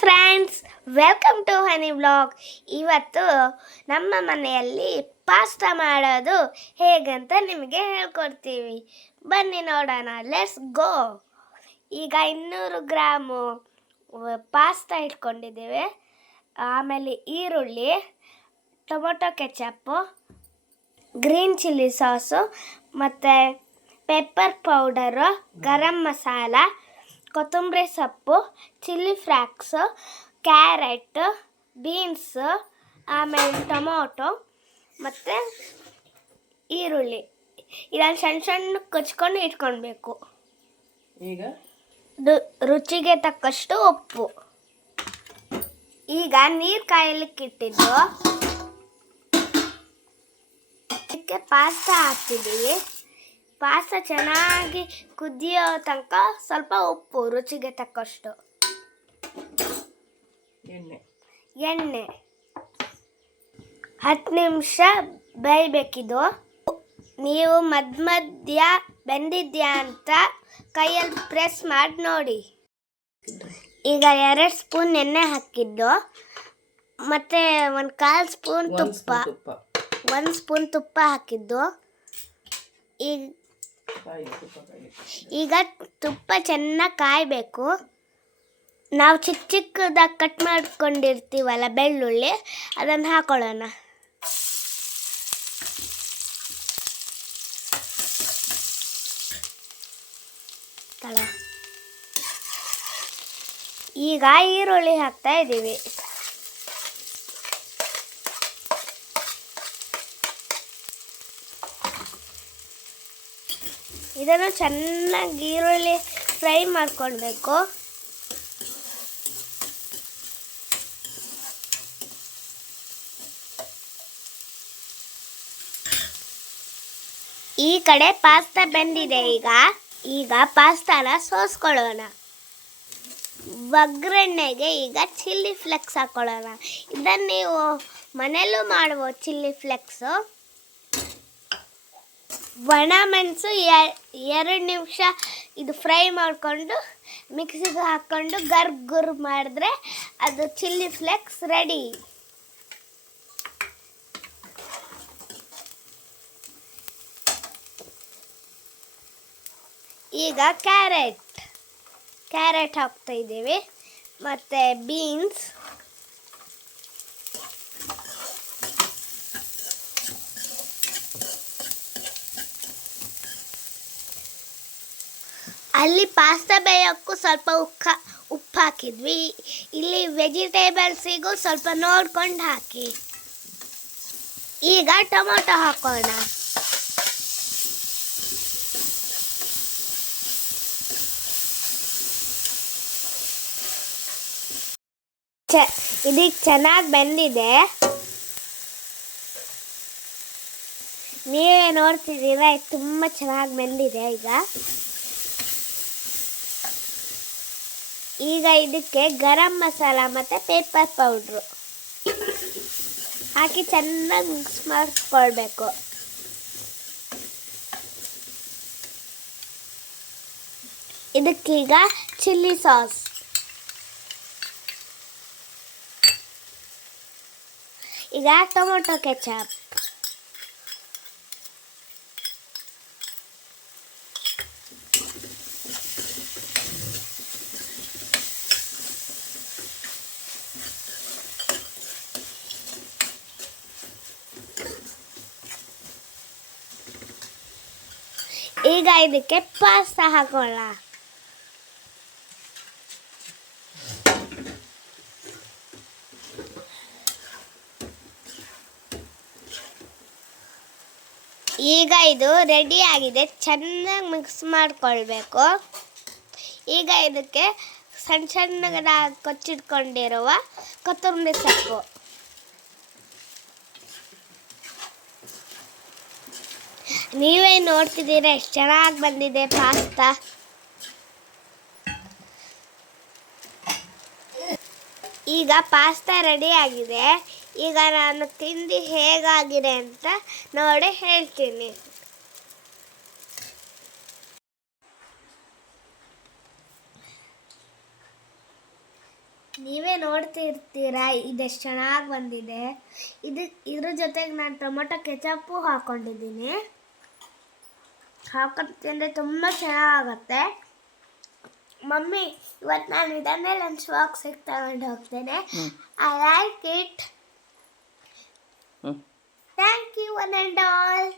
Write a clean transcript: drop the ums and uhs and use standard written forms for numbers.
Friends, welcome to honey vlog. ಇವತ್ತು ನಮ್ಮ ಮನೆಯಲ್ಲಿ ಪಾಸ್ತಾ ಮಾಡೋದು ಹೇಗಂತ ನಿಮಗೆ ಹೇಳ್ಕೊಡ್ತೀವಿ. ಬನ್ನಿ ನೋಡೋಣ, ಲೆಟ್ಸ್ ಗೋ. ಈಗ 200 ಗ್ರಾಮು ಪಾಸ್ತಾ ಇಟ್ಕೊಂಡಿದ್ದೇವೆ. ಆಮೇಲೆ ಈರುಳ್ಳಿ, tomato ketchup, green chilli sauce ಮತ್ತು ಪೆಪ್ಪರ್ ಪೌಡರು, ಗರಂ ಮಸಾಲ, ಕೊತ್ತಂಬರಿ ಸೊಪ್ಪು, ಚಿಲ್ಲಿ ಫ್ಲಾಕ್ಸು, ಕ್ಯಾರೆಟ್, ಬೀನ್ಸು, ಆಮೇಲೆ ಟೊಮೊಟೊ ಮತ್ತು ಈರುಳ್ಳಿ ಇದನ್ನು ಸಣ್ಣ ಸಣ್ಣ ಕೊಚ್ಕೊಂಡು ಇಟ್ಕೊಳ್ಬೇಕು. ಈಗ ರುಚಿಗೆ ತಕ್ಕಷ್ಟು ಉಪ್ಪು. ಈಗ ನೀರು ಕಾಯಲಿಕ್ಕೆ ಇಟ್ಟಿದ್ದು ಅದಕ್ಕೆ ಪಾಸ್ತಾ ಹಾಕ್ತಿದ್ದೀವಿ. ಪಾಸ್ತಾ ಚೆನ್ನಾಗಿ ಕುದಿಯೋ ತನಕ ಸ್ವಲ್ಪ ಉಪ್ಪು ರುಚಿಗೆ ತಕ್ಕಷ್ಟು, ಎಣ್ಣೆ 10 ನಿಮಿಷ ಬೇಯಬೇಕಿದು. ನೀವು ಮಧ್ಯ ಬೆಂದಿದ್ಯಾ ಅಂತ ಕೈಯಲ್ಲಿ ಪ್ರೆಸ್ ಮಾಡಿ ನೋಡಿ. ಈಗ 2 ಸ್ಪೂನ್ ಎಣ್ಣೆ ಹಾಕಿದ್ದು ಮತ್ತು 1/4 ಸ್ಪೂನ್ ತುಪ್ಪ, 1 ಸ್ಪೂನ್ ತುಪ್ಪ ಹಾಕಿದ್ದು. ಈಗ ತುಪ್ಪ ಚೆನ್ನಾಗಿ ಕಾಯಬೇಕು. ನಾವು ಚಿಕ್ಕ ಚಿಕ್ಕದಾಗಿ ಕಟ್ ಮಾಡ್ಕೊಂಡಿರ್ತೀವಲ್ಲ ಬೆಳ್ಳುಳ್ಳಿ, ಅದನ್ನು ಹಾಕೊಳ್ಳೋಣ. ಈಗ ಈರುಳ್ಳಿ ಹಾಕ್ತಾ ಇದ್ದೀವಿ. ಇದನ್ನು ಚೆನ್ನಾಗಿ ಈರುಳ್ಳಿ ಫ್ರೈ ಮಾಡ್ಕೊಳ್ಬೇಕು. ಈ ಕಡೆ ಪಾಸ್ತಾ ಬೆಂದಿದೆ. ಈಗ ಪಾಸ್ತಾನ ಸೋಸ್ಕೊಳ್ಳೋಣ. ಒಗ್ಗರಣೆಗೆ ಈಗ ಚಿಲ್ಲಿ ಫ್ಲೆಕ್ಸ್ ಹಾಕೊಳ್ಳೋಣ. ಇದನ್ನು ನೀವು ಮನೆಯಲ್ಲೂ ಮಾಡುವ ಚಿಲ್ಲಿ ಫ್ಲೆಕ್ಸು. ಒಣ ಮೆಣಸು 2 ನಿಮಿಷ ಇದು ಫ್ರೈ ಮಾಡಿಕೊಂಡು ಮಿಕ್ಸಿಗೆ ಹಾಕ್ಕೊಂಡು ಗುರ್ ಮಾಡಿದ್ರೆ ಅದು ಚಿಲ್ಲಿ ಫ್ಲೆಕ್ಸ್ ರೆಡಿ. ಈಗ ಕ್ಯಾರೆಟ್ ಹಾಕ್ತಾ ಇದ್ದೀವಿ ಮತ್ತು ಬೀನ್ಸ್, ಅಲ್ಲಿ ಪಾಸ್ತಾ ಬೇಯೋಕ್ಕೂ ಸ್ವಲ್ಪ ಉಪ್ಪು ಹಾಕಿದ್ವಿ. ಇಲ್ಲಿ ವೆಜಿಟೇಬಲ್ಸಿಗೂ ಸ್ವಲ್ಪ ನೋಡ್ಕೊಂಡು ಹಾಕಿ. ಈಗ ಟೊಮೊಟೊ ಹಾಕೋಣ. ಇದಕ್ಕೆ ಚೆನ್ನಾಗಿ ಬೆಂದಿದೆ. ನೀವೇ ನೋಡ್ತಿದ್ದೀರಾ, ತುಂಬ ಚೆನ್ನಾಗಿ ಬೆಂದಿದೆ. ಈಗ ಇದಕ್ಕೆ ಗರಂ ಮಸಾಲ ಮತ್ತು ಪೆಪ್ಪರ್ ಪೌಡ್ರು ಹಾಕಿ ಚೆನ್ನಾಗಿ ಮಿಕ್ಸ್ ಮಾಡಿಕೊಳ್ಬೇಕು. ಇದಕ್ಕೀಗ ಚಿಲ್ಲಿ ಸಾಸ್, ಈಗ ಟೊಮೊಟೊ ಕೆಚಪ್, ಈಗ ಇದಕ್ಕೆ ಪಾಸ್ತಾ ಹಾಕೋಣ. ಈಗ ಇದು ರೆಡಿ ಆಗಿದೆ. ಚೆನ್ನಾಗಿ ಮಿಕ್ಸ್ ಮಾಡಿಕೊಳ್ಬೇಕು. ಈಗ ಇದಕ್ಕೆ ಸಣ್ಣ ಸಣ್ಣದಾಗಿ ಕೊಚ್ಚಿಟ್ಕೊಂಡಿರುವ ಕೊತ್ತಂಬರಿ ಸೊಪ್ಪು, ನೀವೇ ನೋಡ್ತಿದ್ದೀರಾ ಎಷ್ಟು ಚೆನ್ನಾಗಿ ಬಂದಿದೆ ಪಾಸ್ತಾ. ಈಗ ಪಾಸ್ತಾ ರೆಡಿ ಆಗಿದೆ. ಈಗ ನಾನು ತಿಂದು ಹೇಗಾಗಿದೆ ಅಂತ ನೋಡಿ ಹೇಳ್ತೀನಿ. ನೀವೇ ನೋಡ್ತಿರ್ತೀರಾ ಇದೆಷ್ಟು ಚೆನ್ನಾಗಿ ಬಂದಿದೆ. ಇದ್ರ ಜೊತೆಗೆ ನಾನು ಟೊಮೊಟೊ ಕೆಚಪ್ಪು ಹಾಕೊಂಡಿದ್ದೀನಿ. ಹಾಕೊಂಡು ತಿಂದರೆ ತುಂಬ ಚೆನ್ನಾಗತ್ತೆ. ಮಮ್ಮಿ ಇವತ್ತು ನಾನು ಇದನ್ನೇ ಲಂಚ್ ಬಾಕ್ಸಿಗೆ ತಗೊಂಡು ಹೋಗ್ತೇನೆ. I like it. Thank you one and all.